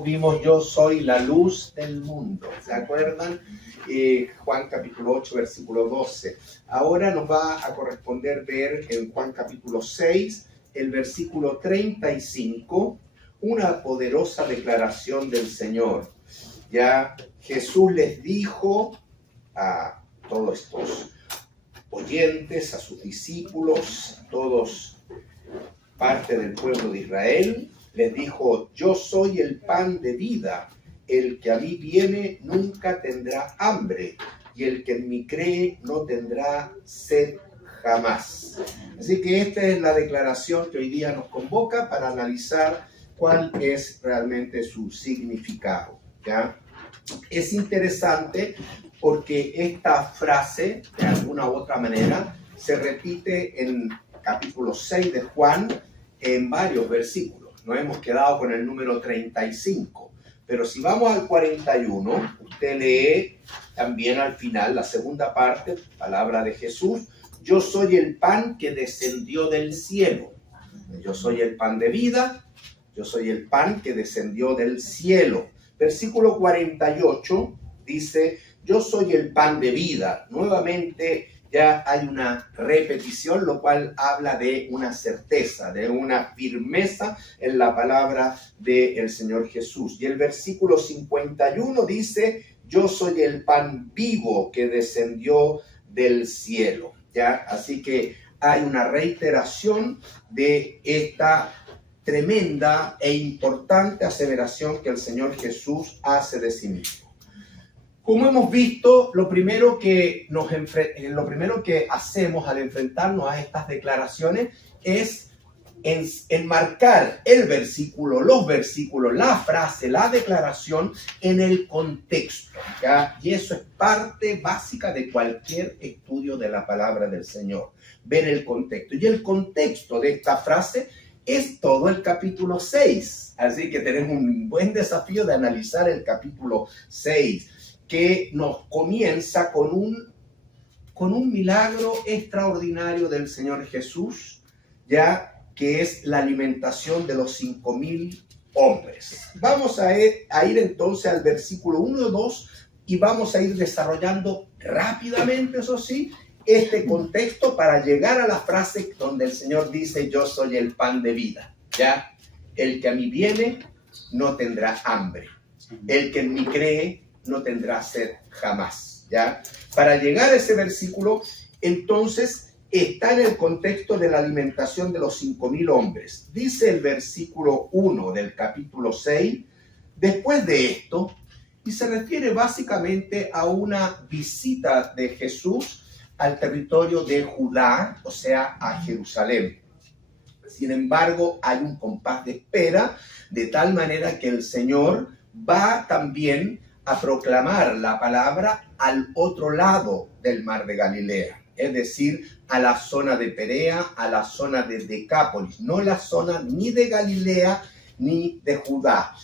Vimos yo soy la luz del mundo, ¿se acuerdan? Juan capítulo 8, versículo 12. Ahora nos va a corresponder ver en Juan capítulo 6, el versículo 35, una poderosa declaración del Señor. Ya Jesús les dijo a todos estos oyentes, a sus discípulos, a todos parte del pueblo de Israel, les dijo: yo soy el pan de vida, el que a mí viene nunca tendrá hambre, y el que en mí cree no tendrá sed jamás. Así que esta es la declaración que hoy día nos convoca para analizar cuál es realmente su significado, ¿ya? Es interesante porque esta frase, de alguna u otra manera, se repite en capítulo 6 de Juan en varios versículos. Nos hemos quedado con el número 35. Pero si vamos al 41, usted lee también al final, la segunda parte, palabra de Jesús: yo soy el pan que descendió del cielo. Yo soy el pan de vida, yo soy el pan que descendió del cielo. Versículo 48 dice: yo soy el pan de vida. Nuevamente ya hay una repetición, lo cual habla de una certeza, de una firmeza en la palabra del Señor Jesús. Y el versículo 51 dice: yo soy el pan vivo que descendió del cielo, ¿ya? Así que hay una reiteración de esta tremenda e importante aseveración que el Señor Jesús hace de sí mismo. Como hemos visto, lo primero que hacemos al enfrentarnos a estas declaraciones es enmarcar el versículo, los versículos, la frase, la declaración en el contexto, ¿ya? Y eso es parte básica de cualquier estudio de la palabra del Señor, ver el contexto. Y el contexto de esta frase es todo el capítulo 6. Así que tenemos un buen desafío de analizar el capítulo 6. Que nos comienza con un milagro extraordinario del Señor Jesús, ya que es la alimentación de los 5,000 hombres. Vamos a ir entonces al versículo 1 y 2 y vamos a ir desarrollando rápidamente, eso sí, este contexto para llegar a la frase donde el Señor dice: yo soy el pan de vida, ¿ya? El que a mí viene no tendrá hambre. El que en mí cree no tendrá sed jamás, ¿ya? Para llegar a ese versículo, entonces, está en el contexto de la alimentación de los 5,000 hombres. Dice el versículo 1 del capítulo 6, después de esto, y se refiere básicamente a una visita de Jesús al territorio de Judá, o sea, a Jerusalén. Sin embargo, hay un compás de espera, de tal manera que el Señor va también a proclamar la palabra al otro lado del mar de Galilea, es decir, a la zona de Perea, a la zona de Decápolis, no la zona ni de Galilea ni de Judá,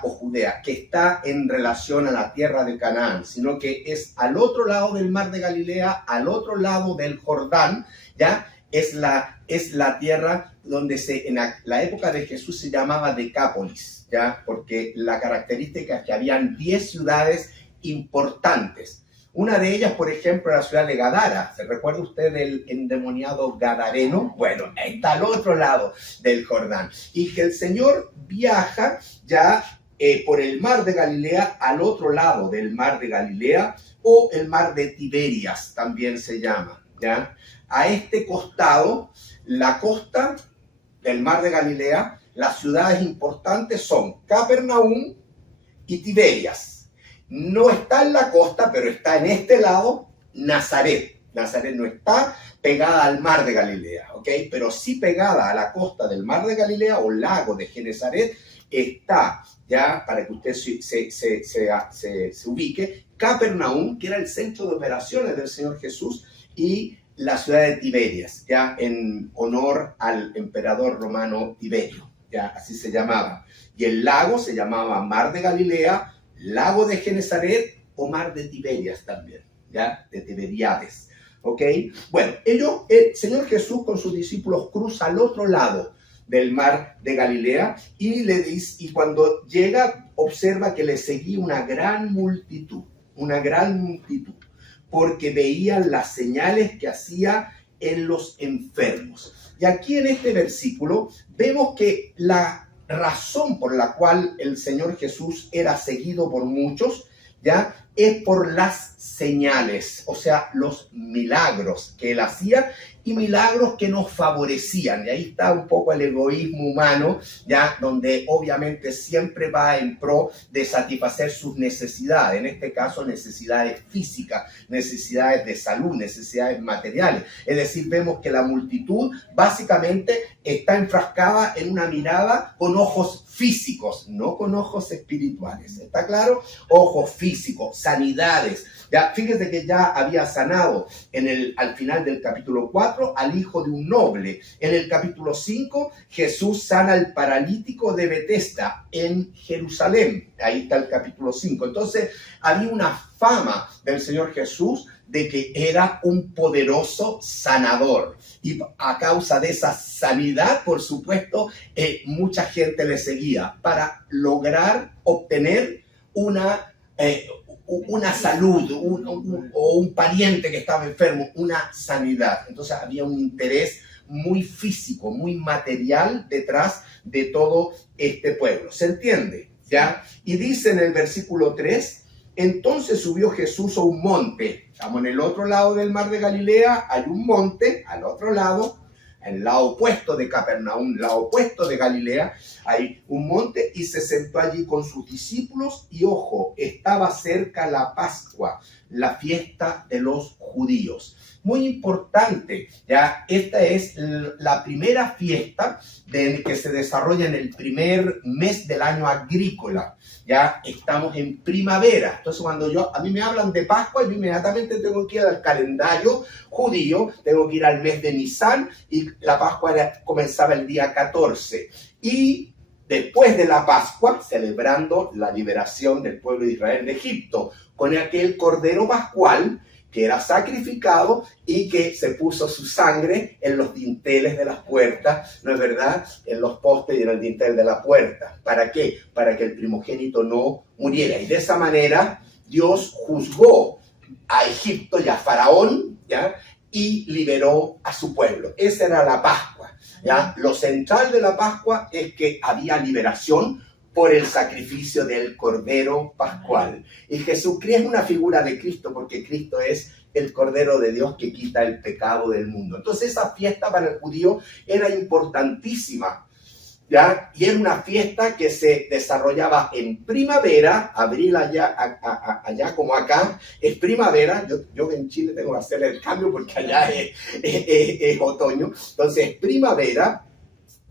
Judea, que está en relación a la tierra de Canaán, sino que es al otro lado del mar de Galilea, al otro lado del Jordán, ¿ya? Es la tierra donde en la época de Jesús se llamaba Decápolis, ¿ya? Porque la característica es que habían 10 ciudades importantes. Una de ellas, por ejemplo, la ciudad de Gadara. ¿Se recuerda usted del endemoniado gadareno? Bueno, está al otro lado del Jordán. Y que el Señor viaja ya por el mar de Galilea al otro lado del mar de Galilea, o el mar de Tiberias también se llama, ¿ya? A este costado, la costa del mar de Galilea, las ciudades importantes son Capernaum y Tiberias. No está en la costa, pero está en este lado Nazaret. Nazaret no está pegada al mar de Galilea, ¿ok? Pero sí pegada a la costa del mar de Galilea o lago de Genesaret está, ya para que usted se ubique, Capernaum, que era el centro de operaciones del Señor Jesús, y la ciudad de Tiberias, ya en honor al emperador romano Tiberio, ya así se llamaba. Y el lago se llamaba Mar de Galilea, Lago de Genesaret o Mar de Tiberias también, ya, de Tiberiades, ¿ok? Bueno, el Señor Jesús con sus discípulos cruza al otro lado del mar de Galilea, y le dice, y cuando llega, observa que le seguía una gran multitud, porque veían las señales que hacía en los enfermos. Y aquí en este versículo vemos que la razón por la cual el Señor Jesús era seguido por muchos, ¿ya?, es por las señales, o sea, los milagros que él hacía y milagros que nos favorecían. Y ahí está un poco el egoísmo humano, ya, donde obviamente siempre va en pro de satisfacer sus necesidades, en este caso necesidades físicas, necesidades de salud, necesidades materiales. Es decir, vemos que la multitud básicamente está enfrascada en una mirada con ojos físicos, no con ojos espirituales. ¿Está claro? Ojos físicos, sanidades. Ya, fíjese que ya había sanado al final del capítulo 4 al hijo de un noble. En el capítulo 5 Jesús sana al paralítico de Betesda en Jerusalén. Ahí está el capítulo 5. Entonces había una fama del Señor Jesús de que era un poderoso sanador. Y a causa de esa sanidad, por supuesto, mucha gente le seguía para lograr obtener una salud, o un pariente que estaba enfermo, una sanidad. Entonces había un interés muy físico, muy material detrás de todo este pueblo. ¿Se entiende? ¿Ya? Y dice en el versículo 3, entonces subió Jesús a un monte. Estamos en el otro lado del mar de Galilea, hay un monte, al otro lado, en el lado opuesto de Capernaum, lado opuesto de Galilea, hay un monte, y se sentó allí con sus discípulos, y ojo, estaba cerca la Pascua, la fiesta de los judíos. Muy importante, ya, esta es la primera fiesta que se desarrolla en el primer mes del año agrícola. Ya estamos en primavera. Entonces, cuando a mí me hablan de Pascua, yo inmediatamente tengo que ir al calendario judío, tengo que ir al mes de Nisan, y la Pascua comenzaba el día 14. Y después de la Pascua, celebrando la liberación del pueblo de Israel de Egipto, con aquel cordero pascual que era sacrificado y que se puso su sangre en los dinteles de las puertas, ¿no es verdad?, en los postes y en el dintel de la puerta. ¿Para qué? Para que el primogénito no muriera. Y de esa manera Dios juzgó a Egipto y a Faraón, ¿ya?, y liberó a su pueblo. Esa era la Pascua, ¿ya? Lo central de la Pascua es que había liberación por el sacrificio del Cordero Pascual. Y Jesucristo es una figura de Cristo, porque Cristo es el Cordero de Dios que quita el pecado del mundo. Entonces esa fiesta para el judío era importantísima, ¿ya? Y era una fiesta que se desarrollaba en primavera, abril allá como acá, es primavera. Yo en Chile tengo que hacer el cambio porque allá es otoño. Entonces es primavera,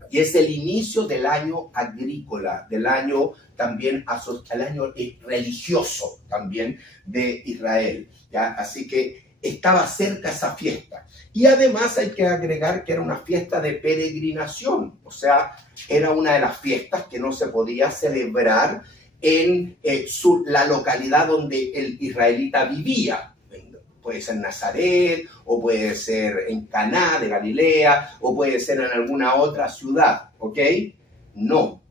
y es el inicio del año agrícola, del año también, el año religioso también de Israel, ¿ya? Así que estaba cerca esa fiesta. Y además hay que agregar que era una fiesta de peregrinación, o sea, era una de las fiestas que no se podía celebrar en la localidad donde el israelita vivía. Puede ser Nazaret, o puede ser en Caná de Galilea, o puede ser en alguna otra ciudad, ¿ok? No.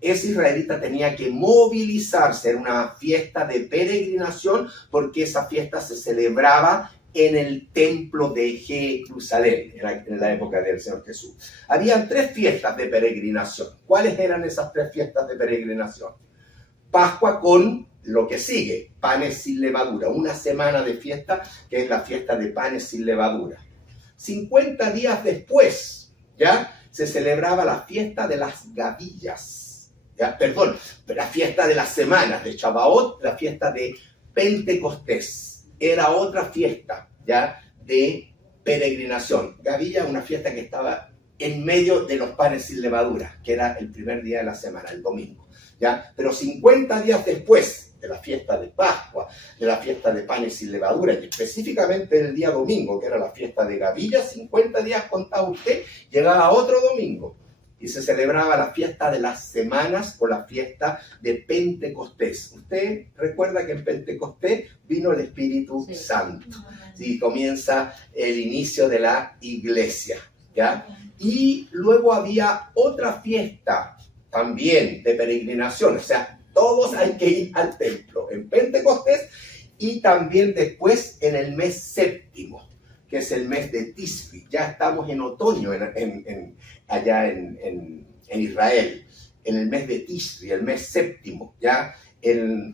Ese israelita tenía que movilizarse en una fiesta de peregrinación, porque esa fiesta se celebraba en el templo de Jerusalén, en la época del Señor Jesús. Habían 3 fiestas de peregrinación. ¿Cuáles eran esas 3 fiestas de peregrinación? Pascua con lo que sigue, panes sin levadura, una semana de fiesta que es la fiesta de panes sin levadura. 50 días después, ya, se celebraba la fiesta de las gavillas, ya, perdón, la fiesta de las semanas de Shavuot, la fiesta de Pentecostés, era otra fiesta, ya, de peregrinación. Gavilla, una fiesta que estaba en medio de los panes sin levadura, que era el primer día de la semana, el domingo, ya, pero 50 días después de la fiesta de Pascua, de la fiesta de panes sin levadura, y específicamente el día domingo, que era la fiesta de Gavilla, 50 días contaba usted, llegaba otro domingo, y se celebraba la fiesta de las semanas, o la fiesta de Pentecostés. Usted recuerda que en Pentecostés vino el Espíritu Santo, y comienza el inicio de la iglesia. ¿ya? Y luego había otra fiesta también de peregrinación, o sea, todos hay que ir al templo en Pentecostés y también después en el mes séptimo, que es el mes de Tisri. Ya estamos en otoño allá en Israel, en el mes de Tisri, el mes séptimo, ya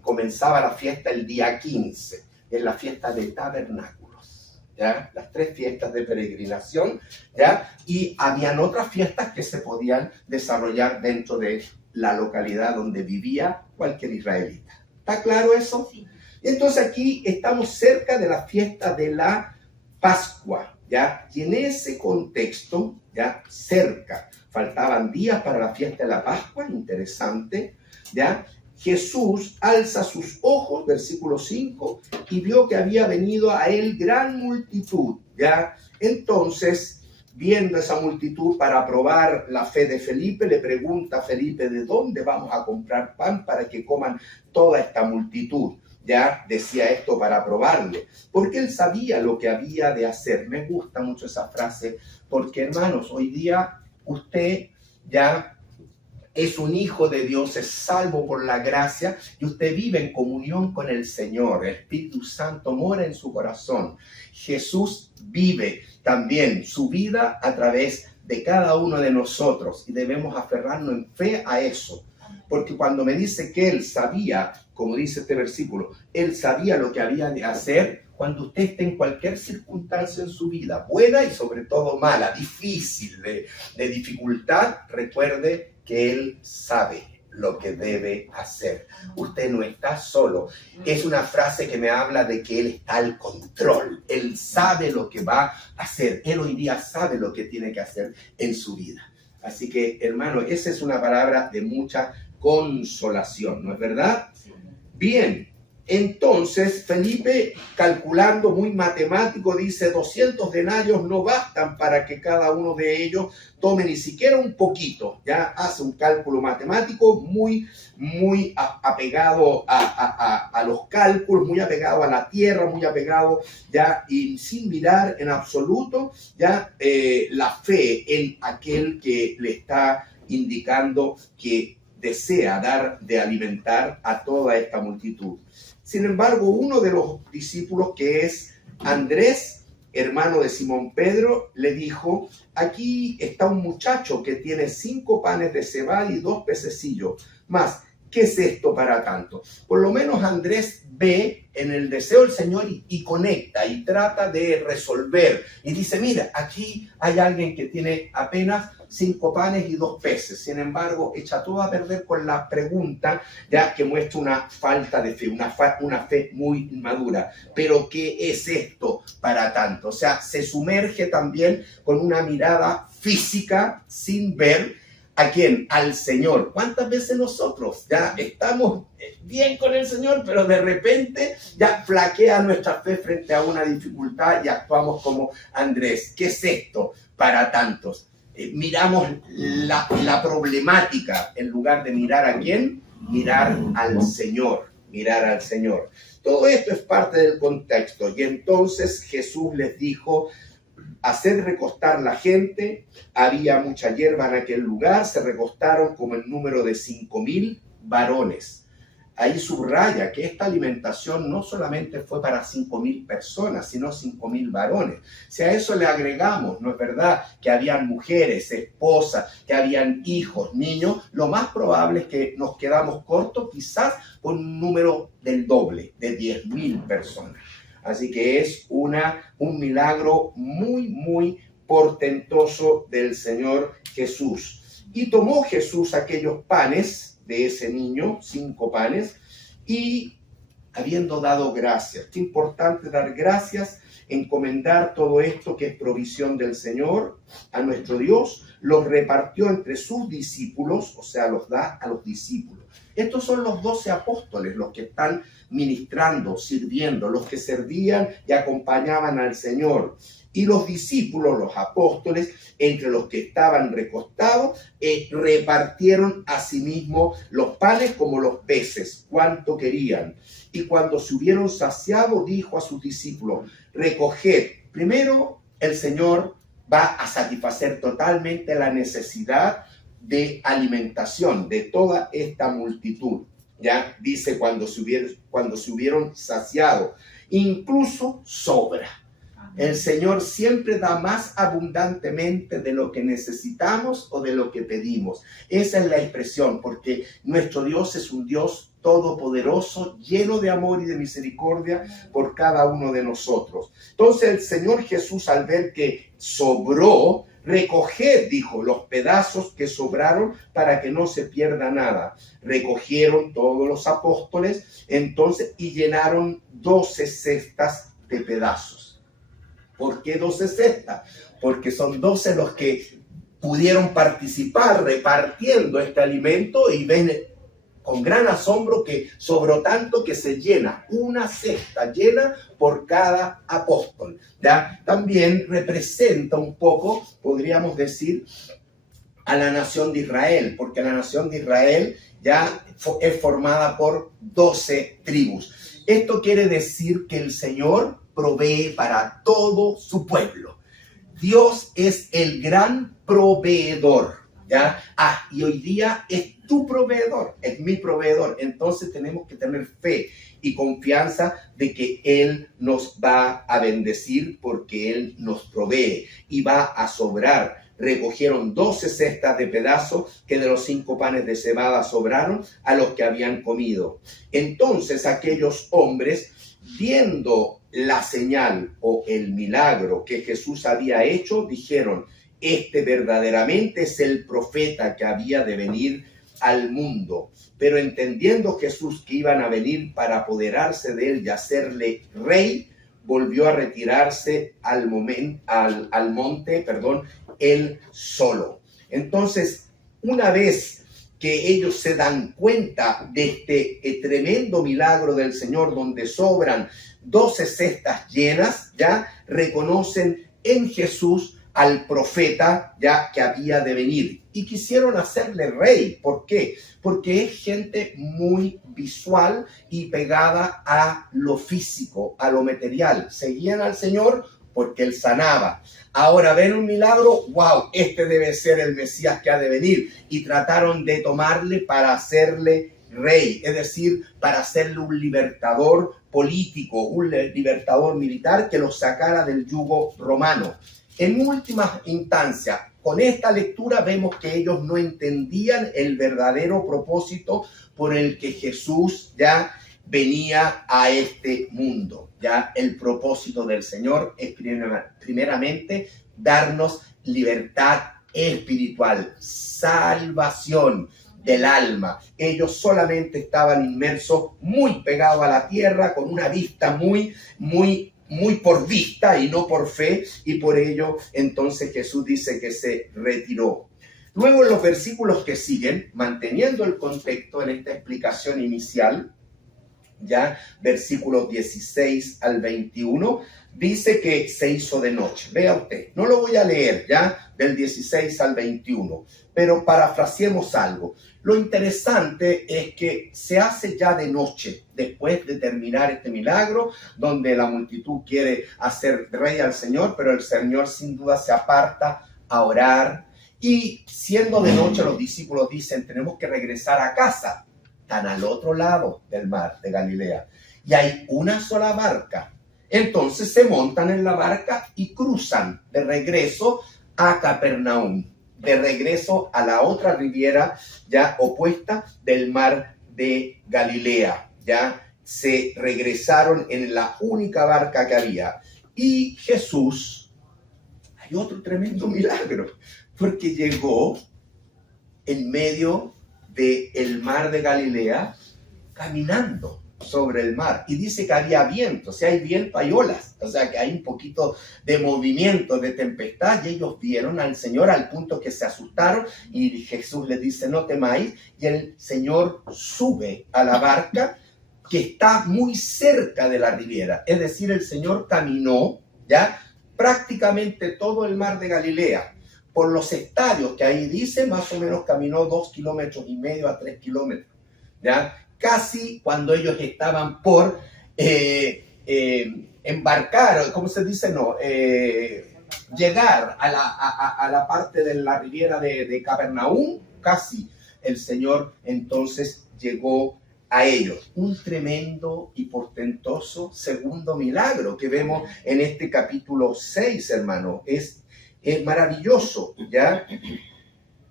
comenzaba la fiesta el día 15, es la fiesta de tabernáculos, ¿ya? Las 3 fiestas de peregrinación, ¿ya? Y habían otras fiestas que se podían desarrollar dentro de la localidad donde vivía cualquier israelita. ¿Está claro eso? Sí. Entonces aquí estamos cerca de la fiesta de la Pascua, ¿ya? Y en ese contexto, ya cerca, faltaban días para la fiesta de la Pascua, interesante, ¿ya? Jesús alza sus ojos, versículo 5, y vio que había venido a él gran multitud, ¿ya? Entonces, viendo esa multitud para probar la fe de Felipe, le pregunta a Felipe, ¿de dónde vamos a comprar pan para que coman toda esta multitud? Ya decía esto para probarle, porque él sabía lo que había de hacer. Me gusta mucho esa frase, porque hermanos, hoy día usted ya es un hijo de Dios, es salvo por la gracia y usted vive en comunión con el Señor. El Espíritu Santo mora en su corazón. Jesús vive también su vida a través de cada uno de nosotros y debemos aferrarnos en fe a eso. Porque cuando me dice que él sabía, como dice este versículo, él sabía lo que había de hacer, cuando usted esté en cualquier circunstancia en su vida, buena y sobre todo mala, difícil, de dificultad, recuerde que él sabe lo que debe hacer. Usted no está solo. Es una frase que me habla de que él está al control. Él sabe lo que va a hacer. Él hoy día sabe lo que tiene que hacer en su vida. Así que, hermano, esa es una palabra de mucha consolación, ¿no es verdad? Sí. Bien, entonces Felipe, calculando muy matemático, dice 200 denarios no bastan para que cada uno de ellos tome ni siquiera un poquito. Ya hace un cálculo matemático muy apegado a los cálculos, muy apegado a la tierra, muy apegado ya y sin mirar en absoluto ya la fe en aquel que le está indicando que desea dar de alimentar a toda esta multitud. Sin embargo, uno de los discípulos, que es Andrés, hermano de Simón Pedro, le dijo, aquí está un muchacho que tiene 5 panes de cebada y 2 pececillos. Más, ¿qué es esto para tanto? Por lo menos Andrés ve en el deseo del Señor y conecta y trata de resolver. Y dice, mira, aquí hay alguien que tiene apenas 5 panes y 2 peces. Sin embargo, echa todo a perder con la pregunta, ya que muestra una falta de fe, una fe muy inmadura. Pero ¿qué es esto para tanto? O sea, se sumerge también con una mirada física sin ver ¿a quién? Al Señor. ¿Cuántas veces nosotros ya estamos bien con el Señor, pero de repente ya flaquea nuestra fe frente a una dificultad y actuamos como Andrés? ¿Qué es esto para tantos? Miramos la problemática en lugar de mirar a quién, mirar al Señor, mirar al Señor. Todo esto es parte del contexto. Y entonces Jesús les dijo, hacer recostar la gente. Había mucha hierba en aquel lugar, se recostaron como el número de 5,000 varones. Ahí subraya que esta alimentación no solamente fue para 5,000 personas, sino 5,000 varones. Si a eso le agregamos, ¿no es verdad?, que habían mujeres, esposas, que habían hijos, niños, lo más probable es que nos quedamos cortos quizás con un número del doble, de 10,000 personas. Así que es un milagro muy portentoso del Señor Jesús. Y tomó Jesús aquellos panes de ese niño, 5 panes, y habiendo dado gracias. Qué importante dar gracias, encomendar todo esto que es provisión del Señor a nuestro Dios, los repartió entre sus discípulos, o sea, los da a los discípulos. Estos son los 12 apóstoles, los que están ministrando, sirviendo, los que servían y acompañaban al Señor. Y los discípulos, los apóstoles, entre los que estaban recostados, repartieron asimismo los panes como los peces, cuanto querían. Y cuando se hubieron saciado, dijo a sus discípulos, recoged. Primero, el Señor va a satisfacer totalmente la necesidad de alimentación de toda esta multitud. Ya dice cuando se hubieron saciado, incluso sobra. El Señor siempre da más abundantemente de lo que necesitamos o de lo que pedimos. Esa es la expresión, porque nuestro Dios es un Dios todopoderoso, lleno de amor y de misericordia por cada uno de nosotros. Entonces el Señor Jesús, al ver que sobró, recoged, dijo, los pedazos que sobraron para que no se pierda nada. Recogieron todos los apóstoles entonces y llenaron 12 cestas de pedazos. ¿Por qué 12 cestas? Porque son 12 los que pudieron participar repartiendo este alimento y ven con gran asombro que sobró tanto que se llena una cesta llena por cada apóstol. ¿Ya? También representa un poco, podríamos decir, a la nación de Israel, porque la nación de Israel ya es formada por 12 tribus. Esto quiere decir que el Señor provee para todo su pueblo. Dios es el gran proveedor, ¿ya? Y hoy día es tu proveedor, es mi proveedor. Entonces tenemos que tener fe y confianza de que Él nos va a bendecir porque Él nos provee y va a sobrar. Recogieron 12 cestas de pedazos que de los 5 panes de cebada sobraron a los que habían comido. Entonces aquellos hombres, viendo la señal o el milagro que Jesús había hecho, dijeron: este verdaderamente es el profeta que había de venir al mundo. Pero entendiendo Jesús que iban a venir para apoderarse de él y hacerle rey, volvió a retirarse al monte, él solo. Entonces, una vez que ellos se dan cuenta de este tremendo milagro del Señor, donde sobran 12 cestas llenas, ya reconocen en Jesús al profeta ya que había de venir y quisieron hacerle rey. ¿Por qué? Porque es gente muy visual y pegada a lo físico, a lo material. Seguían al Señor porque Él sanaba. Ahora ven un milagro, wow, este debe ser el Mesías que ha de venir. Y trataron de tomarle para hacerle rey, es decir, para hacerle un libertador político, un libertador militar que los sacara del yugo romano. En última instancia, con esta lectura vemos que ellos no entendían el verdadero propósito por el que Jesús ya venía a este mundo. Ya el propósito del Señor es primeramente darnos libertad espiritual, salvación del alma. Ellos solamente estaban inmersos, muy pegados a la tierra, con una vista muy por vista y no por fe, y por ello entonces Jesús dice que se retiró. Luego en los versículos que siguen, manteniendo el contexto en esta explicación inicial, ya versículos 16 al 21, dice que se hizo de noche. Vea usted, no lo voy a leer ya del 16 al 21, pero parafraseemos algo. Lo interesante es que se hace ya de noche, después de terminar este milagro, donde la multitud quiere hacer rey al Señor, pero el Señor sin duda se aparta a orar. Y siendo de noche, los discípulos dicen: tenemos que regresar a casa. Están al otro lado del mar de Galilea y hay una sola barca. Entonces se montan en la barca y cruzan de regreso a Capernaum, de regreso a la otra riviera ya opuesta del mar de Galilea. Ya se regresaron en la única barca que había. Y Jesús, hay otro tremendo milagro, porque llegó en medio del mar de Galilea caminando sobre el mar, y dice que había viento, o sea, hay viento, hay olas, o sea, que hay un poquito de movimiento, de tempestad, y ellos vieron al Señor al punto que se asustaron, y Jesús les dice: no temáis, y el Señor sube a la barca que está muy cerca de la riviera, es decir, el Señor caminó ya prácticamente todo el mar de Galilea. Por los estadios que ahí dice, más o menos caminó 2,5 kilómetros a 3 kilómetros, ¿ya? Casi cuando ellos estaban por embarcar, ¿cómo se dice? llegar a la parte de la riviera de Capernaum, casi el Señor entonces llegó a ellos. Un tremendo y portentoso segundo milagro que vemos en este capítulo 6, hermano. Es maravilloso, ¿ya?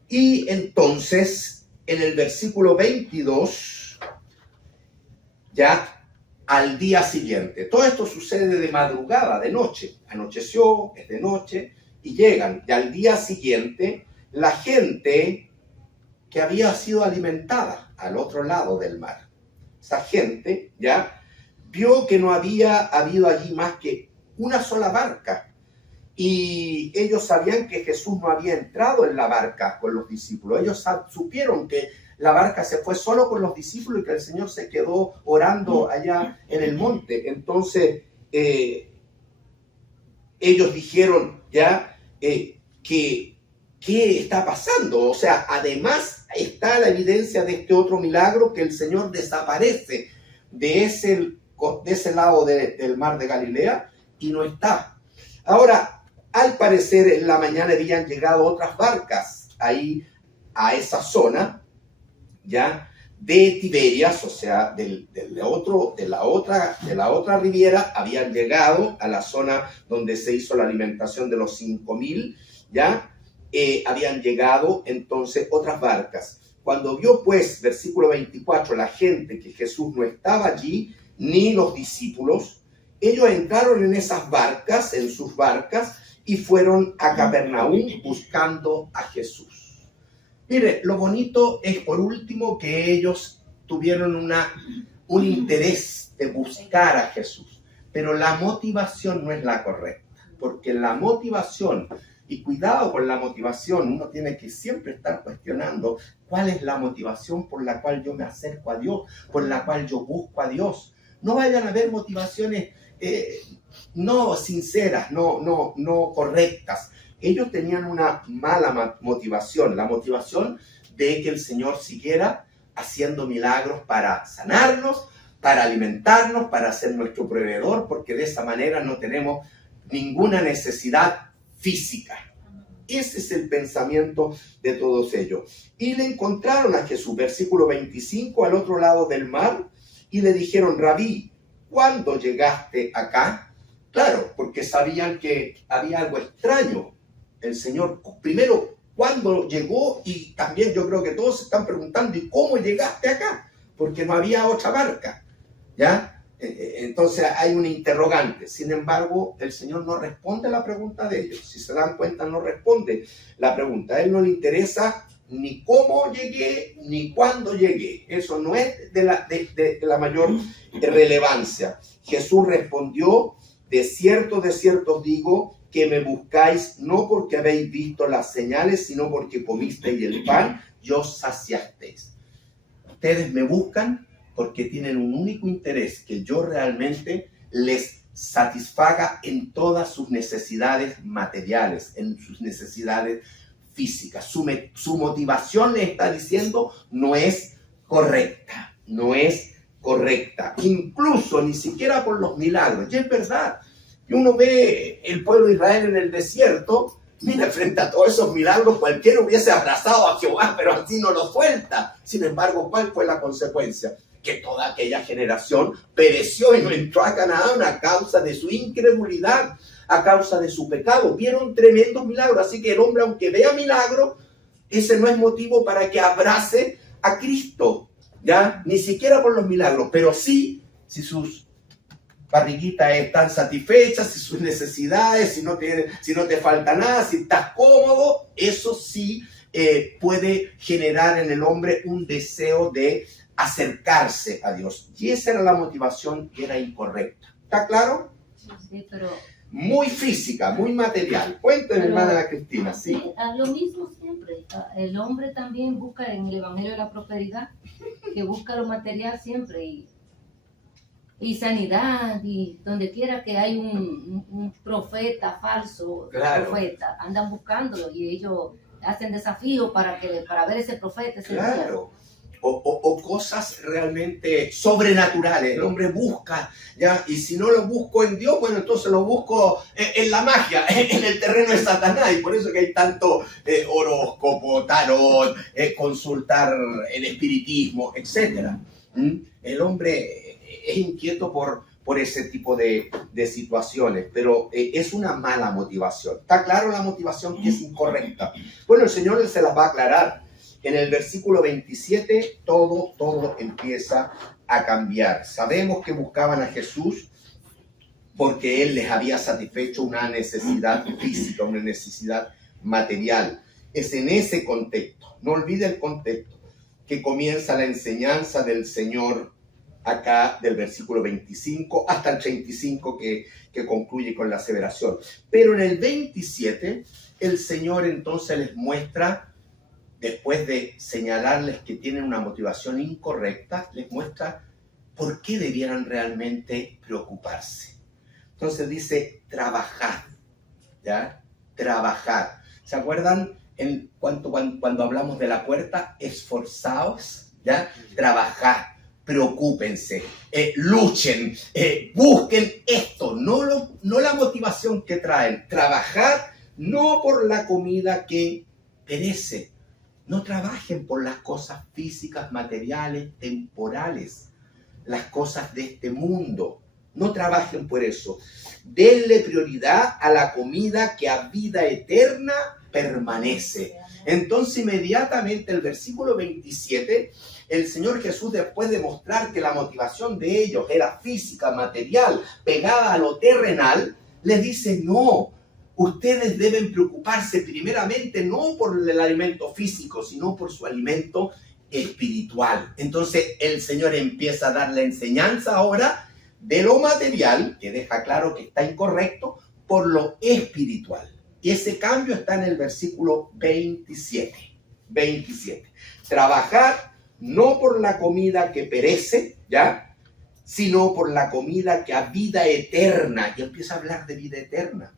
Y entonces, en el versículo 22, ya al día siguiente. Todo esto sucede de madrugada, de noche. Anocheció, es de noche, y llegan. Y al día siguiente, la gente que había sido alimentada al otro lado del mar, esa gente ya vio que no había habido allí más que una sola barca. Y ellos sabían que Jesús no había entrado en la barca con los discípulos. Ellos supieron que la barca se fue solo con los discípulos y que el Señor se quedó orando allá en el monte. Entonces, ellos dijeron ya ¿qué está pasando? O sea, además está la evidencia de este otro milagro, que el Señor desaparece de ese lado del mar de Galilea y no está. Ahora, al parecer en la mañana habían llegado otras barcas ahí a esa zona, ya de Tiberias, o sea, de la otra riviera, habían llegado a la zona donde se hizo la alimentación de los 5,000, ya habían llegado entonces otras barcas. Cuando vio pues, versículo 24, la gente que Jesús no estaba allí, ni los discípulos, ellos entraron en esas barcas, en sus barcas, y fueron a Capernaum buscando a Jesús. Mire, lo bonito es, por último, que ellos tuvieron un interés de buscar a Jesús, pero la motivación no es la correcta, porque la motivación, y cuidado con la motivación, uno tiene que siempre estar cuestionando cuál es la motivación por la cual yo me acerco a Dios, por la cual yo busco a Dios. No vayan a haber motivaciones no sinceras, no correctas. Ellos tenían una mala motivación, la motivación de que el Señor siguiera haciendo milagros para sanarnos, para alimentarnos, para ser nuestro proveedor, porque de esa manera no tenemos ninguna necesidad física. Ese es el pensamiento de todos ellos. Y le encontraron a Jesús, versículo 25, al otro lado del mar, y le dijeron: Rabí, ¿cuándo llegaste acá? Claro, porque sabían que había algo extraño. El Señor, primero, ¿cuándo llegó? Y también yo creo que todos se están preguntando: ¿y cómo llegaste acá? Porque no había otra barca, ¿ya? Entonces hay un interrogante. Sin embargo, el Señor no responde a la pregunta de ellos. Si se dan cuenta, no responde la pregunta. A Él no le interesa ni cómo llegué, ni cuándo llegué. Eso no es de la mayor relevancia. Jesús respondió: de cierto os digo, que me buscáis no porque habéis visto las señales, sino porque comisteis el pan y os saciasteis. Ustedes me buscan porque tienen un único interés, que yo realmente les satisfaga en todas sus necesidades materiales, en sus necesidades físicas. Su motivación, le está diciendo, no es correcta, no es correcta. Incluso ni siquiera por los milagros. Y es verdad que uno ve el pueblo de Israel en el desierto. Mira, frente a todos esos milagros, cualquiera hubiese abrazado a Jehová, pero así no lo suelta. Sin embargo, ¿cuál fue la consecuencia? Que toda aquella generación pereció y no entró a Canaán a causa de su incredulidad, a causa de su pecado. Vieron tremendos milagros. Así que el hombre, aunque vea milagros, ese no es motivo para que abrace a Cristo, ¿ya? Ni siquiera por los milagros, pero sí, si sus barriguitas están satisfechas, si sus necesidades, si no te falta nada, si estás cómodo, eso sí puede generar en el hombre un deseo de acercarse a Dios. Y esa era la motivación que era incorrecta. ¿Está claro? Sí, pero... Muy física, muy material. Cuéntame, hermana Cristina. Sí. Lo mismo siempre. El hombre también busca en el Evangelio de la Prosperidad, que busca lo material siempre, y sanidad, y donde quiera que hay un profeta falso, claro, profeta, andan buscándolo y ellos hacen desafíos para ver ese profeta. Claro. o cosas realmente sobrenaturales. El hombre busca, ¿ya? Y si no lo busco en Dios, bueno, entonces lo busco en la magia, en el terreno de Satanás. Y por eso que hay tanto horóscopo, tarot, consultar el espiritismo, etc. El hombre es inquieto por ese tipo de situaciones, pero es una mala motivación. ¿Está claro la motivación que es incorrecta? Bueno, el Señor se las va a aclarar. En el versículo 27, todo empieza a cambiar. Sabemos que buscaban a Jesús porque Él les había satisfecho una necesidad física, una necesidad material. Es en ese contexto, no olvide el contexto, que comienza la enseñanza del Señor acá del versículo 25 hasta el 35 que concluye con la aseveración. Pero en el 27, el Señor entonces les muestra, después de señalarles que tienen una motivación incorrecta, les muestra por qué debieran realmente preocuparse. Entonces dice, trabajad, ¿ya? Trabajad. ¿Se acuerdan cuando hablamos de la puerta? Esforzaos, ¿ya? Trabajad, preocúpense, luchen, busquen esto, no la motivación que traen. Trabajad no por la comida que perece. No trabajen por las cosas físicas, materiales, temporales, las cosas de este mundo. No trabajen por eso. Denle prioridad a la comida que a vida eterna permanece. Entonces, inmediatamente el versículo 27, el Señor Jesús, después de mostrar que la motivación de ellos era física, material, pegada a lo terrenal, les dice, no, ustedes deben preocuparse primeramente no por el alimento físico, sino por su alimento espiritual. Entonces, el Señor empieza a dar la enseñanza ahora de lo material, que deja claro que está incorrecto, por lo espiritual. Y ese cambio está en el versículo 27. Trabajar no por la comida que perece, ¿ya? Sino por la comida que a vida eterna, y empieza a hablar de vida eterna,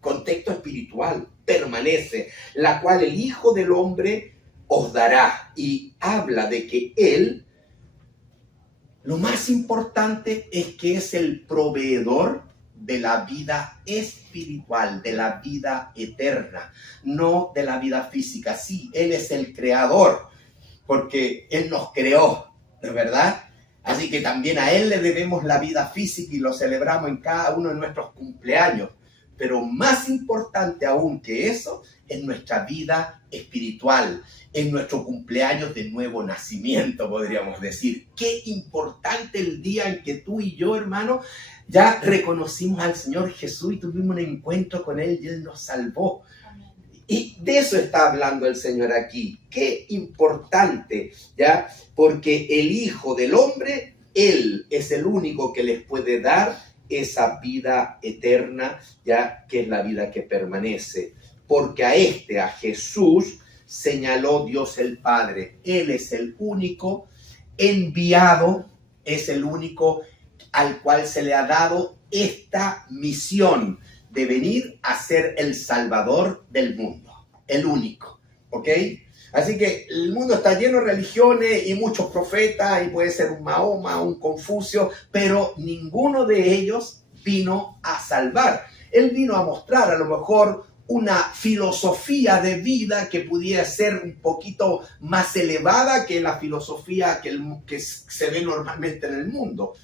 contexto espiritual, permanece, la cual el Hijo del Hombre os dará. Y habla de que Él, lo más importante es que es el proveedor de la vida espiritual, de la vida eterna, no de la vida física. Sí, Él es el creador, porque Él nos creó, ¿no es verdad? Así que también a Él le debemos la vida física y lo celebramos en cada uno de nuestros cumpleaños. Pero más importante aún que eso es nuestra vida espiritual, en nuestro cumpleaños de nuevo nacimiento, podríamos decir. Qué importante el día en que tú y yo, hermano, ya reconocimos al Señor Jesús y tuvimos un encuentro con Él y Él nos salvó. Y de eso está hablando el Señor aquí. Qué importante, ¿ya? Porque el Hijo del Hombre, Él es el único que les puede dar esa vida eterna, ya que es la vida que permanece. Porque a Jesús, señaló Dios el Padre. Él es el único enviado, es el único al cual se le ha dado esta misión de venir a ser el Salvador del mundo. El único, ¿ok? Así que el mundo está lleno de religiones y muchos profetas, y puede ser un Mahoma, un Confucio, pero ninguno de ellos vino a salvar. Él vino a mostrar a lo mejor una filosofía de vida que pudiera ser un poquito más elevada que la filosofía que se ve normalmente en el mundo.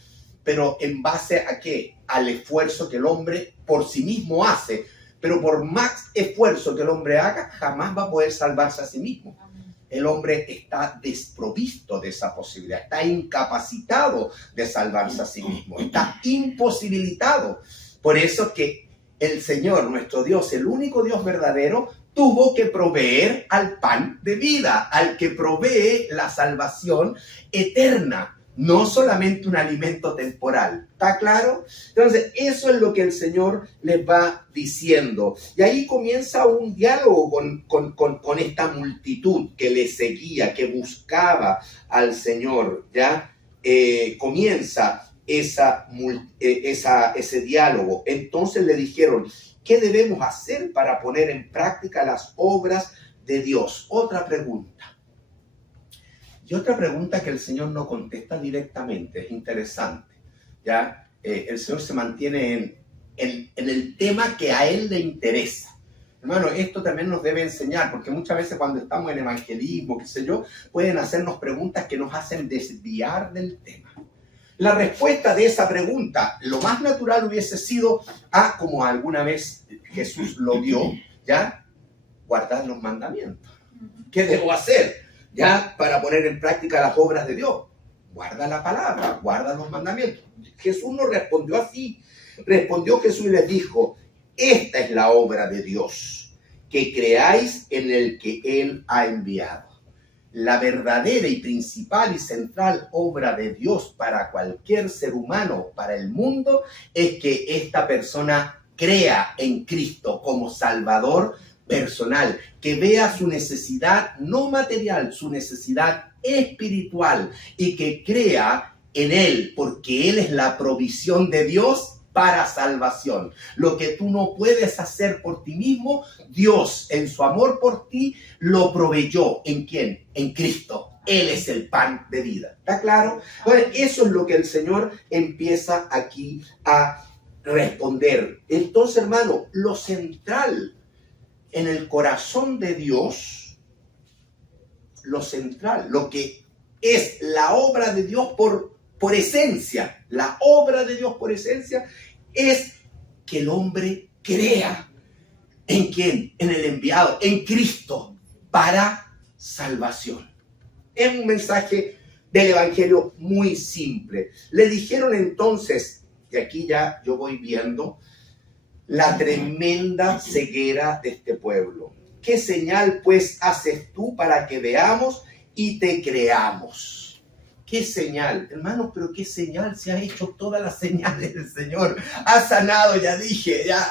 Pero ¿en base a qué? Al esfuerzo que el hombre por sí mismo hace. Pero por más esfuerzo que el hombre haga, jamás va a poder salvarse a sí mismo. El hombre está desprovisto de esa posibilidad, está incapacitado de salvarse a sí mismo, está imposibilitado. Por eso que el Señor, nuestro Dios, el único Dios verdadero, tuvo que proveer al pan de vida, al que provee la salvación eterna, no solamente un alimento temporal. ¿Está claro? Entonces, eso es lo que el Señor les va diciendo. Y ahí comienza un diálogo con esta multitud que le seguía, que buscaba al Señor. ¿Ya? Comienza ese diálogo. Entonces le dijeron, ¿qué debemos hacer para poner en práctica las obras de Dios? Otra pregunta. Y otra pregunta que el Señor no contesta directamente, es interesante, ¿ya? El Señor se mantiene en el tema que a Él le interesa. Hermano, esto también nos debe enseñar, porque muchas veces cuando estamos en evangelismo, qué sé yo, pueden hacernos preguntas que nos hacen desviar del tema. La respuesta de esa pregunta, lo más natural hubiese sido, como alguna vez Jesús lo dio, ¿ya? Guardar los mandamientos. ¿Qué debo hacer, ya, para poner en práctica las obras de Dios? Guarda la palabra, guarda los mandamientos. Jesús no respondió así. Respondió Jesús y les dijo, esta es la obra de Dios, que creáis en el que Él ha enviado. La verdadera y principal y central obra de Dios para cualquier ser humano, para el mundo, es que esta persona crea en Cristo como Salvador personal, que vea su necesidad no material, su necesidad espiritual y que crea en Él, porque Él es la provisión de Dios para salvación. Lo que tú no puedes hacer por ti mismo, Dios en su amor por ti lo proveyó. ¿En quién? En Cristo. Él es el pan de vida. ¿Está claro? Bueno, eso es lo que el Señor empieza aquí a responder. Entonces, hermano, lo central en el corazón de Dios, lo central, lo que es la obra de Dios por esencia, la obra de Dios por esencia es que el hombre crea. ¿En quién? En el enviado, en Cristo, para salvación. Es un mensaje del Evangelio muy simple. Le dijeron entonces, y aquí ya yo voy viendo la tremenda ceguera de este pueblo. ¿Qué señal pues haces tú para que veamos y te creamos? ¿Qué señal? Hermanos, pero qué señal, se ha hecho todas las señales del Señor. Ha sanado, ya dije, ya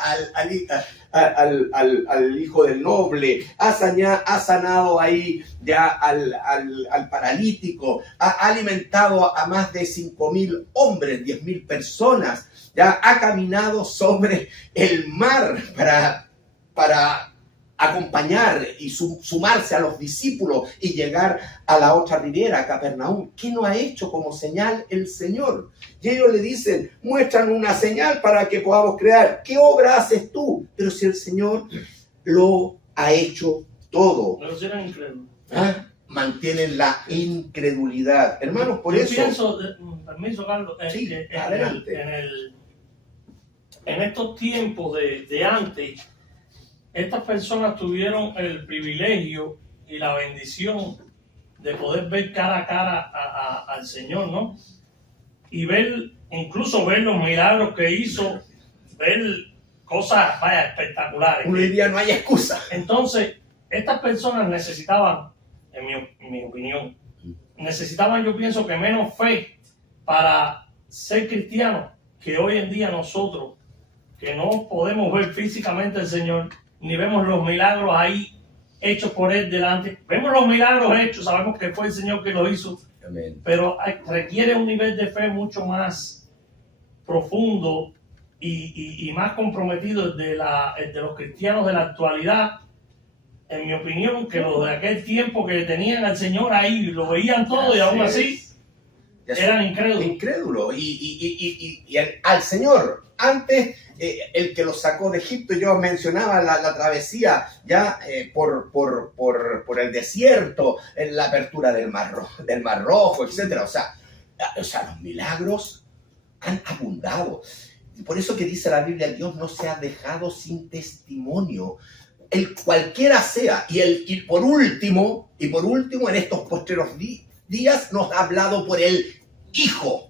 al hijo del noble, ha sanado ahí ya al paralítico, ha alimentado a más de 5,000 hombres, 10,000 personas, ya ha caminado sobre el mar para acompañar y sumarse a los discípulos y llegar a la otra ribera, a Capernaum. ¿Qué no ha hecho como señal el Señor? Y ellos le dicen, muestran una señal para que podamos crear. ¿Qué obra haces tú? Pero si el Señor lo ha hecho todo. Pero si eran incrédulos. Mantienen la incredulidad. Hermanos, por eso... Yo pienso, permiso, Carlos, sí, que adelante. En estos tiempos de antes, estas personas tuvieron el privilegio y la bendición de poder ver cara a cara al Señor, ¿no? Y incluso ver los milagros que hizo, ver cosas, espectaculares. Hoy día no hay excusa. Entonces, estas personas necesitaban, en mi opinión, yo pienso que menos fe para ser cristianos que hoy en día nosotros, que no podemos ver físicamente al Señor, ni vemos los milagros ahí hechos por Él delante. Vemos los milagros hechos, sabemos que fue el Señor que lo hizo. Amén. Pero requiere un nivel de fe mucho más profundo y más comprometido de los cristianos de la actualidad, en mi opinión, que los de aquel tiempo que tenían al Señor ahí, lo veían todo y aún así eran incrédulos. Incrédulos. Y al Señor, antes, el que los sacó de Egipto, yo mencionaba la travesía ya por el desierto, en la apertura del Mar Rojo, etc. O sea, los milagros han abundado. Por eso que dice la Biblia, Dios no se ha dejado sin testimonio. El cualquiera sea, y por último, en estos postreros días nos ha hablado por el Hijo.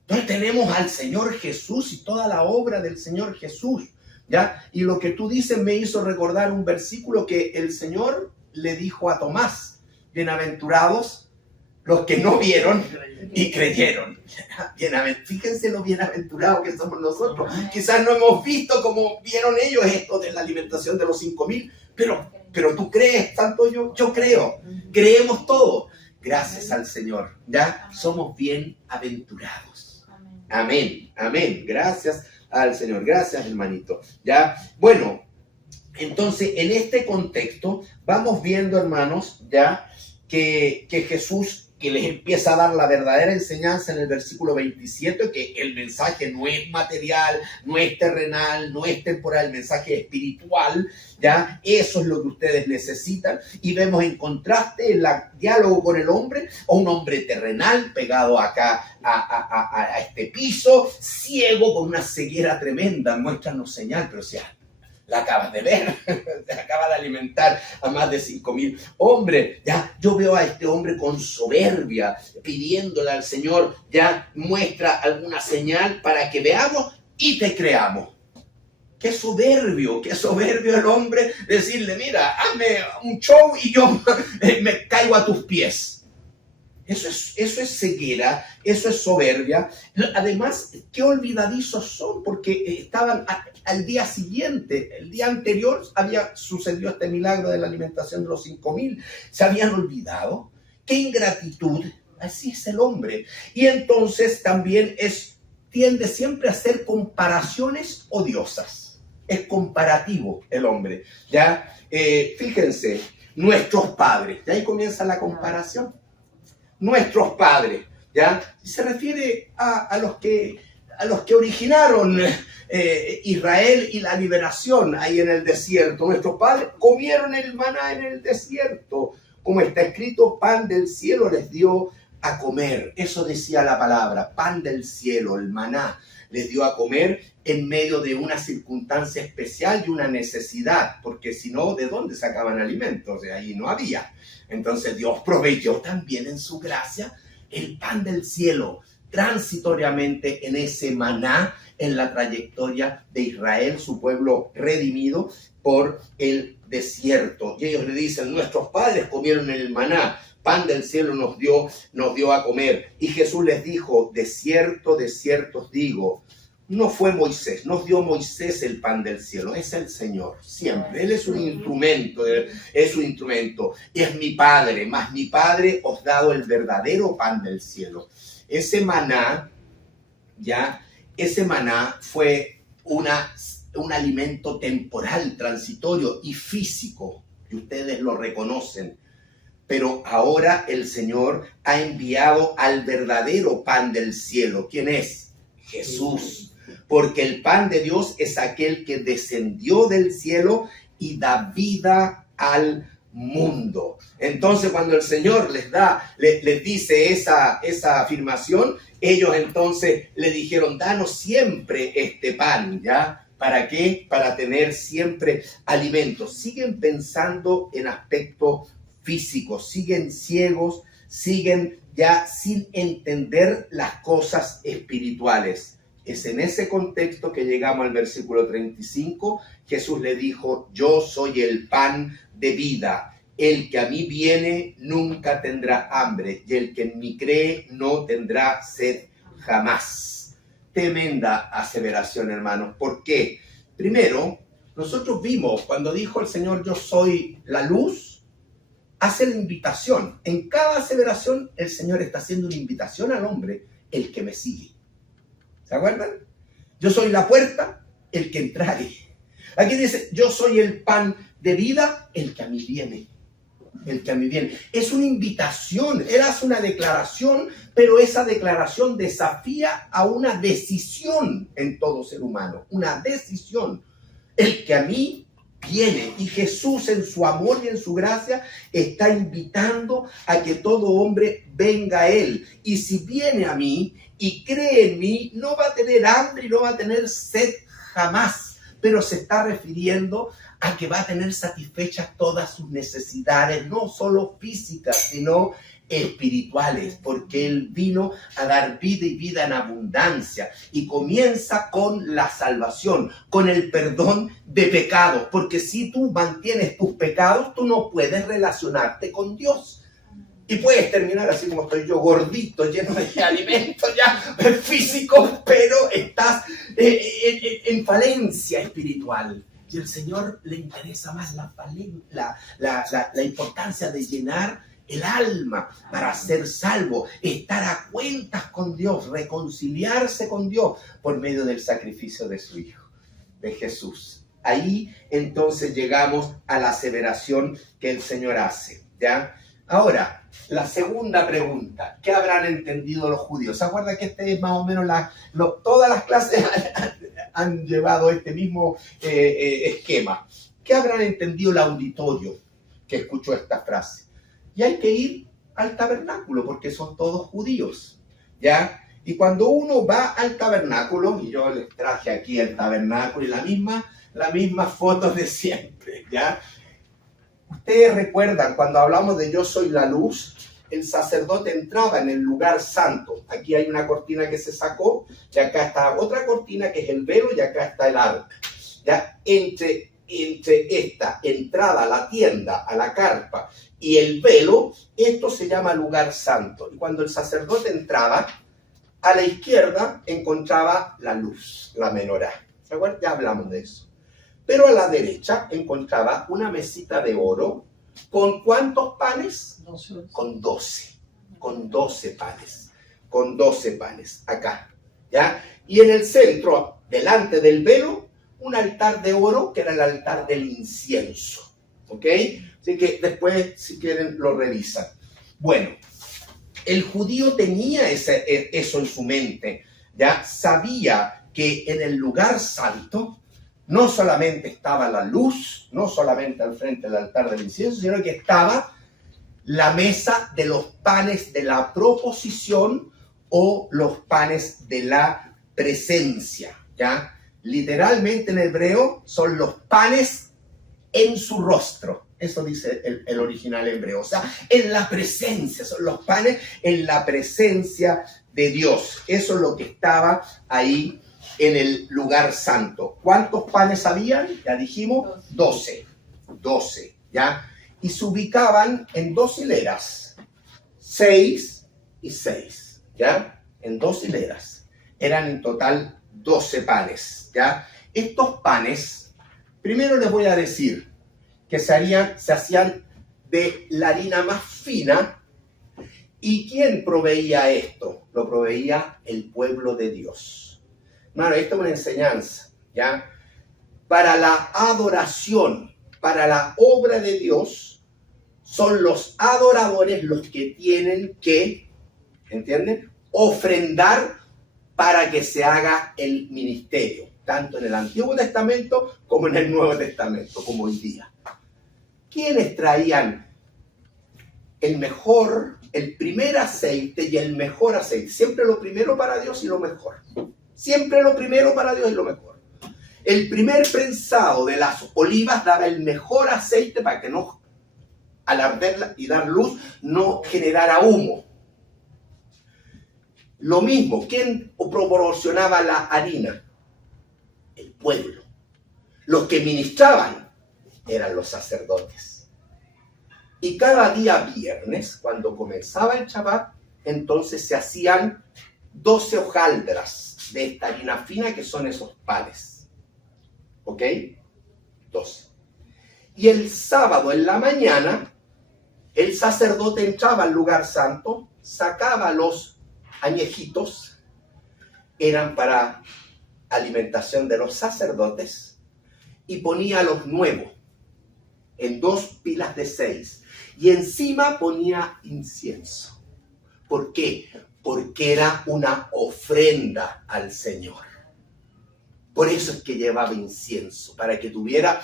Entonces tenemos al Señor Jesús y toda la obra del Señor Jesús, ¿ya? Y lo que tú dices me hizo recordar un versículo que el Señor le dijo a Tomás, bienaventurados los que no vieron y creyeron. Fíjense lo bienaventurados que somos nosotros. Quizás no hemos visto como vieron ellos esto de la alimentación de los 5,000, pero tú crees, tanto yo creo. Creemos todo. Gracias al Señor, ¿ya? Somos bienaventurados. Amén, amén. Gracias al Señor. Gracias, hermanito. ¿Ya? Bueno, entonces, en este contexto, vamos viendo, hermanos, ya que Jesús que les empieza a dar la verdadera enseñanza en el versículo 27, que el mensaje no es material, no es terrenal, no es temporal, el mensaje es espiritual, ¿ya? Eso es lo que ustedes necesitan. Y vemos en contraste el diálogo con el hombre, a un hombre terrenal pegado acá a este piso, ciego, con una ceguera tremenda. Muéstranos señal, pero sea, la acabas de ver, se acaba de alimentar a más de 5,000 hombres. Ya, yo veo a este hombre con soberbia, pidiéndole al Señor, ya, muestra alguna señal para que veamos y te creamos. Qué soberbio el hombre, decirle, mira, hazme un show y yo me caigo a tus pies. Eso es ceguera, eso es soberbia. Además, qué olvidadizos son, porque estaban al día siguiente, el día anterior, había sucedido este milagro de la alimentación de los 5,000. Se habían olvidado. Qué ingratitud. Así es el hombre. Y entonces también tiende siempre a hacer comparaciones odiosas. Es comparativo el hombre. ¿Ya? Fíjense, nuestros padres. De ahí comienza la comparación. Nuestros padres, ¿ya? Se refiere a los que originaron Israel y la liberación ahí en el desierto. Nuestros padres comieron el maná en el desierto. Como está escrito, pan del cielo les dio a comer. Eso decía la palabra, pan del cielo, el maná, les dio a comer en medio de una circunstancia especial y una necesidad, porque si no, ¿de dónde sacaban alimentos? De ahí no había. Entonces Dios proveyó también en su gracia el pan del cielo, transitoriamente en ese maná, en la trayectoria de Israel, su pueblo redimido por el desierto. Y ellos le dicen, nuestros padres comieron el maná, pan del cielo nos dio a comer. Y Jesús les dijo, de cierto os digo, no fue Moisés, nos dio Moisés el pan del cielo, es el Señor, siempre. Él es un instrumento, es mi Padre, mas mi Padre os ha dado el verdadero pan del cielo. Ese maná fue un alimento temporal, transitorio y físico, y ustedes lo reconocen. Pero ahora el Señor ha enviado al verdadero pan del cielo. ¿Quién es? Jesús. Porque el pan de Dios es aquel que descendió del cielo y da vida al mundo. Entonces, cuando el Señor les dice esa afirmación, ellos entonces le dijeron, danos siempre este pan, ¿ya? ¿Para qué? Para tener siempre alimentos. Siguen pensando en aspectos físicos, siguen ciegos, siguen ya sin entender las cosas espirituales. Es en ese contexto que llegamos al versículo 35. Jesús le dijo, yo soy el pan de vida. El que a mí viene nunca tendrá hambre, y el que en mí cree no tendrá sed jamás. Tremenda aseveración, hermanos. ¿Por qué? Primero, nosotros vimos cuando dijo el Señor, yo soy la luz, hace la invitación. En cada aseveración, el Señor está haciendo una invitación al hombre, el que me sigue. ¿Se acuerdan? Yo soy la puerta, el que entrare. Aquí dice, yo soy el pan de vida, el que a mí viene. El que a mí viene. Es una invitación, él hace una declaración, pero esa declaración desafía a una decisión en todo ser humano. Una decisión. El que a mí viene. Y Jesús en su amor y en su gracia está invitando a que todo hombre venga a él. Y si viene a mí y cree en mí, no va a tener hambre y no va a tener sed jamás. Pero se está refiriendo a que va a tener satisfechas todas sus necesidades, no solo físicas, sino espirituales, porque Él vino a dar vida y vida en abundancia. Y comienza con la salvación, con el perdón de pecados, porque si tú mantienes tus pecados, tú no puedes relacionarte con Dios. Y puedes terminar así como estoy yo, gordito, lleno de alimentos ya físicos, pero estás en falencia espiritual. Y al Señor le interesa más la importancia de llenar el alma para ser salvo, estar a cuentas con Dios, reconciliarse con Dios por medio del sacrificio de su Hijo, de Jesús. Ahí entonces llegamos a la aseveración que el Señor hace, ¿ya? Ahora, la segunda pregunta, ¿qué habrán entendido los judíos? ¿Se acuerdan que este es más o menos todas las clases han llevado este mismo esquema? ¿Qué habrán entendido el auditorio que escuchó esta frase? Y hay que ir al tabernáculo porque son todos judíos, ¿ya? Y cuando uno va al tabernáculo, y yo les traje aquí el tabernáculo y la misma foto de siempre, ¿ya? Ustedes recuerdan, cuando hablamos de yo soy la luz, el sacerdote entraba en el lugar santo. Aquí hay una cortina que se sacó, y acá está otra cortina que es el velo, y acá está el arca. ¿Ya? Entre esta entrada a la tienda, a la carpa, y el velo, esto se llama lugar santo. Y cuando el sacerdote entraba, a la izquierda encontraba la luz, la menorá. ¿Se acuerdan? Ya hablamos de eso. Pero a la derecha encontraba una mesita de oro. ¿Con cuántos panes? 12. Con 12. Con 12 panes. Con 12 panes. Acá. ¿Ya? Y en el centro, delante del velo, un altar de oro que era el altar del incienso. ¿Ok? Así que después, si quieren, lo revisan. Bueno, el judío tenía eso en su mente. Ya sabía que en el lugar santo no solamente estaba la luz, no solamente al frente del altar del incienso, sino que estaba la mesa de los panes de la proposición o los panes de la presencia, ¿ya? Literalmente en hebreo son los panes en su rostro. Eso dice el original hebreo. O sea, en la presencia, son los panes en la presencia de Dios. Eso es lo que estaba ahí en el lugar santo. ¿Cuántos panes habían? Ya dijimos, 12. 12, ¿ya? Y se ubicaban en 2 hileras. 6 y 6, ¿ya? En 2 hileras. Eran en total 12 panes, ¿ya? Estos panes, primero les voy a decir que se hacían de la harina más fina. ¿Y quién proveía esto? Lo proveía el pueblo de Dios. Hermano, esto es una enseñanza, ¿ya? Para la adoración, para la obra de Dios, son los adoradores los que tienen que, ¿entienden?, ofrendar para que se haga el ministerio, tanto en el Antiguo Testamento como en el Nuevo Testamento, como hoy día. ¿Quiénes traían el primer aceite y el mejor aceite? Siempre lo primero para Dios y lo mejor. Siempre lo primero para Dios y lo mejor. El primer prensado de las olivas daba el mejor aceite para que no, al arder y dar luz, no generara humo. Lo mismo, ¿quién proporcionaba la harina? El pueblo. Los que ministraban eran los sacerdotes. Y cada día viernes, cuando comenzaba el Shabbat, entonces se hacían 12 hojaldras de esta harina fina, que son esos panes. ¿Ok? 12. Y el sábado en la mañana, el sacerdote entraba al lugar santo, sacaba los añejitos, eran para alimentación de los sacerdotes, y ponía los nuevos en 2 pilas de 6. Y encima ponía incienso. ¿Por qué? Porque era una ofrenda al Señor. Por eso es que llevaba incienso, para que tuviera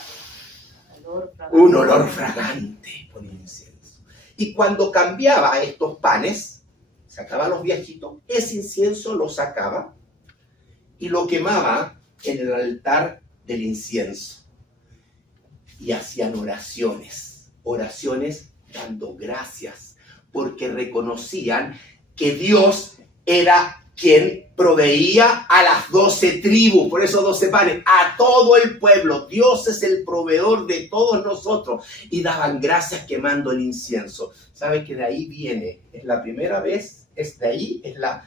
un olor fragante con incienso. Y cuando cambiaba estos panes, sacaba los viejitos, ese incienso lo sacaba y lo quemaba en el altar del incienso. Y hacían oraciones dando gracias, porque reconocían que Dios era quien proveía a las 12 tribus, por eso 12 panes, a todo el pueblo. Dios es el proveedor de todos nosotros. Y daban gracias quemando el incienso. ¿Saben que de ahí viene? Es la primera vez, es la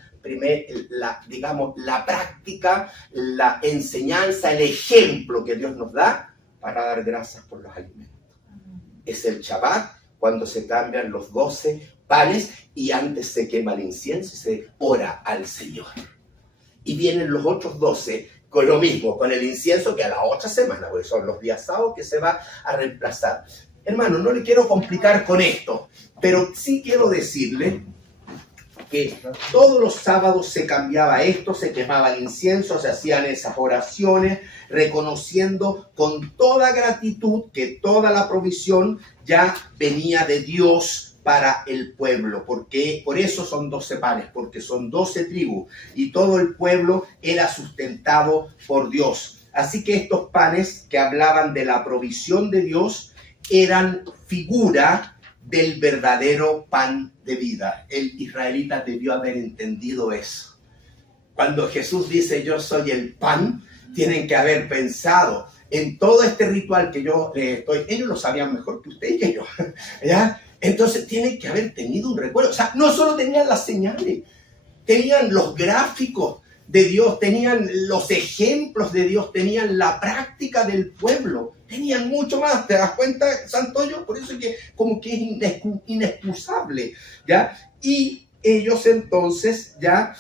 práctica, la enseñanza, el ejemplo que Dios nos da para dar gracias por los alimentos. Es el Shabbat, cuando se cambian los 12 panes y antes se quema el incienso y se ora al Señor. Y vienen los otros 12 con lo mismo, con el incienso, que a la otra semana, porque son los días sábados que se va a reemplazar. Hermano, no le quiero complicar con esto. Pero sí quiero decirle que todos los sábados se cambiaba esto, se quemaba el incienso, se hacían esas oraciones, reconociendo con toda gratitud que toda la provisión ya venía de Dios para el pueblo, porque por eso son 12 panes, porque son 12 tribus y todo el pueblo era sustentado por Dios. Así que estos panes que hablaban de la provisión de Dios eran figura del verdadero pan de vida. El israelita debió haber entendido eso. Cuando Jesús dice yo soy el pan, tienen que haber pensado en todo este ritual que yo estoy. Ellos lo sabían mejor que usted y que yo, ¿ya? Entonces tienen que haber tenido un recuerdo. O sea, no solo tenían las señales, tenían los gráficos de Dios, tenían los ejemplos de Dios, tenían la práctica del pueblo, tenían mucho más. ¿Te das cuenta, Santoyo? Por eso es que como que es inexcusable, ¿ya? Y ellos entonces ya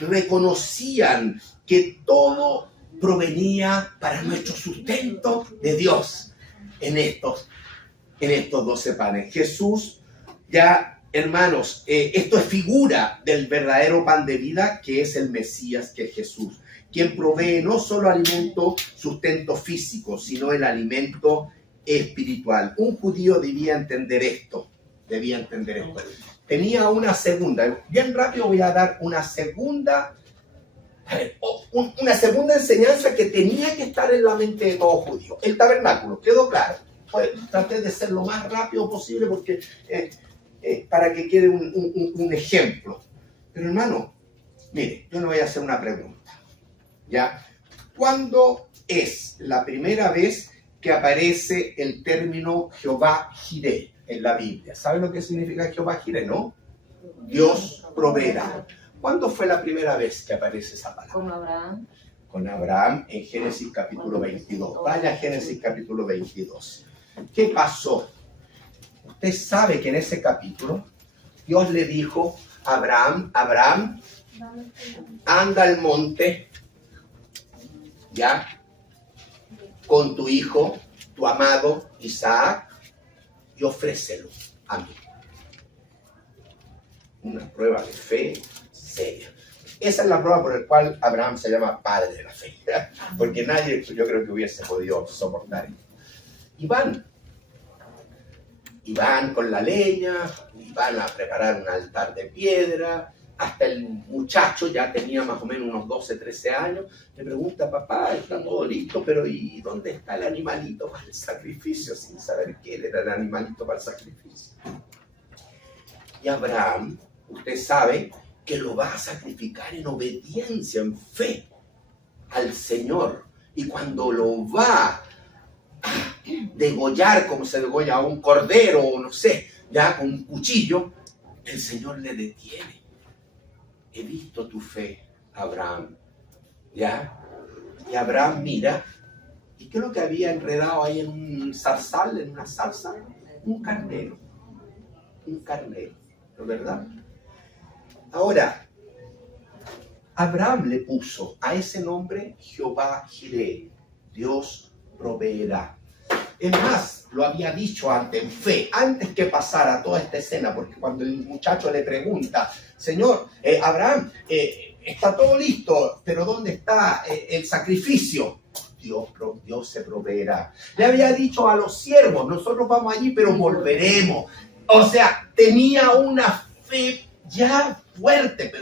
reconocían que todo provenía para nuestro sustento de Dios en estos 12 panes. Jesús, ya hermanos, esto es figura del verdadero pan de vida que es el Mesías, que es Jesús, quien provee no solo alimento, sustento físico, sino el alimento espiritual. Un judío debía entender esto, Tenía una segunda, bien rápido voy a dar una segunda enseñanza que tenía que estar en la mente de todo judío. El tabernáculo, quedó claro. Pues traté de ser lo más rápido posible porque para que quede un ejemplo. Pero hermano, mire, yo le voy a hacer una pregunta. ¿Ya? ¿Cuándo es la primera vez que aparece el término Jehová Jireh en la Biblia? ¿Sabe lo que significa Jehová Jireh, no? Dios proveerá. ¿Cuándo fue la primera vez que aparece esa palabra? Con Abraham. Con Abraham en Génesis capítulo 22. Vaya a Génesis capítulo 22. ¿Qué pasó? Usted sabe que en ese capítulo Dios le dijo a Abraham, Abraham, anda al monte, ya, con tu hijo, tu amado Isaac, y ofrécelo a mí. Una prueba de fe seria. Esa es la prueba por la cual Abraham se llama padre de la fe, ¿verdad? Porque nadie, yo creo que hubiese podido soportar esto. Y van con la leña, y van a preparar un altar de piedra. Hasta el muchacho ya tenía más o menos unos 12, 13 años. Le pregunta, papá, está todo listo, pero ¿y dónde está el animalito para el sacrificio? Sin saber qué era el animalito para el sacrificio. Y Abraham, usted sabe que lo va a sacrificar en obediencia, en fe al Señor. Y cuando lo va a degollar como se degolla a un cordero o no sé, ya con un cuchillo, el Señor le detiene. He visto tu fe, Abraham. ¿Ya? Y Abraham mira, ¿y qué es lo que había enredado ahí en un zarzal, en una zarza? Un carnero. Un carnero, ¿no es verdad? Ahora, Abraham le puso a ese nombre Jehová Jireh, Dios proveerá. Es más, lo había dicho antes, en fe, antes que pasara toda esta escena, porque cuando el muchacho le pregunta, Señor, Abraham, está todo listo, pero ¿dónde está el sacrificio? Dios se proveerá. Le había dicho a los siervos, nosotros vamos allí, pero volveremos. O sea, tenía una fe ya fuerte,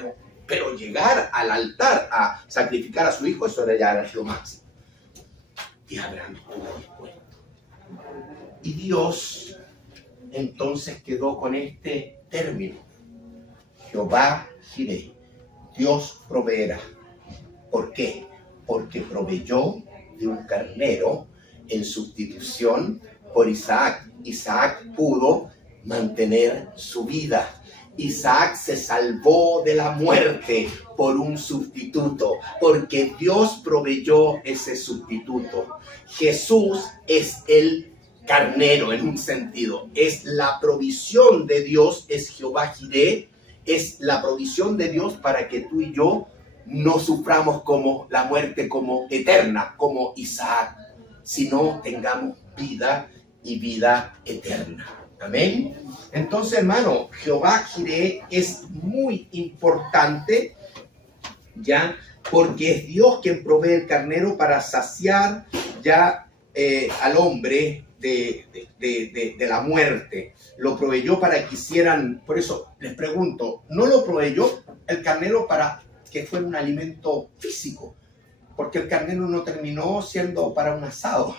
pero llegar al altar a sacrificar a su hijo, eso ya era lo máximo. Y Abraham estuvo dispuesto. Y Dios entonces quedó con este término, Jehová Jireh, Dios proveerá. ¿Por qué? Porque proveyó de un carnero en sustitución por Isaac. Isaac pudo mantener su vida. Isaac se salvó de la muerte por un sustituto, porque Dios proveyó ese sustituto. Jesús es el carnero en un sentido, es la provisión de Dios, es Jehová Jireh, es la provisión de Dios para que tú y yo no suframos como la muerte como eterna, como Isaac, sino tengamos vida y vida eterna. Amén. Entonces, hermano, Jehová Jireh es muy importante, ya, porque es Dios quien provee el carnero para saciar ya al hombre de la muerte. Lo proveyó para que hicieran, por eso les pregunto, ¿no lo proveyó el carnero para que fuera un alimento físico? Porque el carnero no terminó siendo para un asado,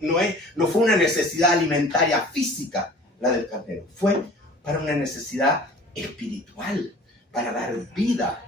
no fue una necesidad alimentaria física la del carnero, fue para una necesidad espiritual, para dar vida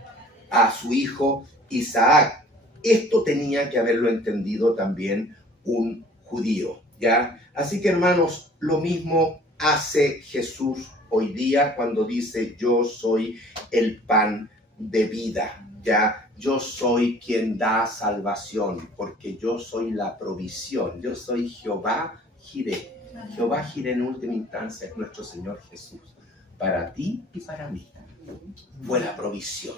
a su hijo Isaac. Esto tenía que haberlo entendido también un judío, ¿ya? Así que, hermanos, lo mismo hace Jesús hoy día cuando dice: yo soy el pan de vida, ¿ya? Yo soy quien da salvación, porque yo soy la provisión. Yo soy Jehová Jireh. Jehová Jireh en última instancia es nuestro Señor Jesús. Para ti y para mí fue la provisión.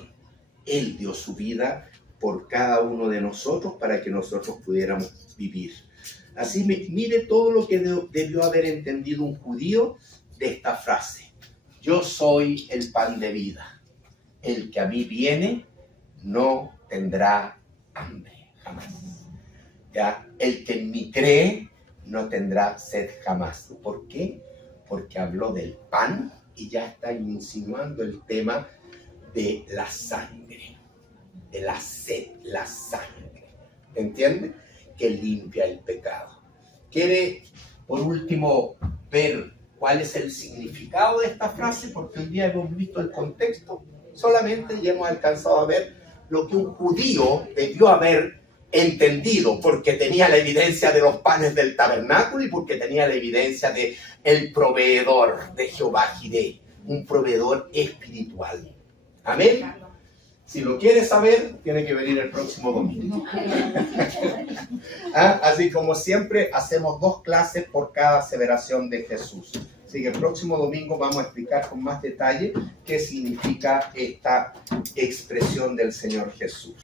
Él dio su vida por cada uno de nosotros para que nosotros pudiéramos vivir. Así, mire todo lo que debió haber entendido un judío de esta frase: yo soy el pan de vida. El que a mí viene no tendrá hambre jamás. ¿Ya? El que en mí cree no tendrá sed jamás. ¿Por qué? Porque habló del pan y ya está insinuando el tema de la sangre, de la sed, la sangre. ¿Entiende? Que limpia el pecado. ¿Quiere, por último, ver cuál es el significado de esta frase? Porque hoy día hemos visto el contexto solamente y hemos alcanzado a ver lo que un judío debió haber entendido, porque tenía la evidencia de los panes del tabernáculo y porque tenía la evidencia de el proveedor de Jehová Jireh, un proveedor espiritual. Amén. Si lo quiere saber, tiene que venir el próximo domingo. Así como siempre, hacemos 2 clases por cada aseveración de Jesús. Así que el próximo domingo vamos a explicar con más detalle qué significa esta expresión del Señor Jesús.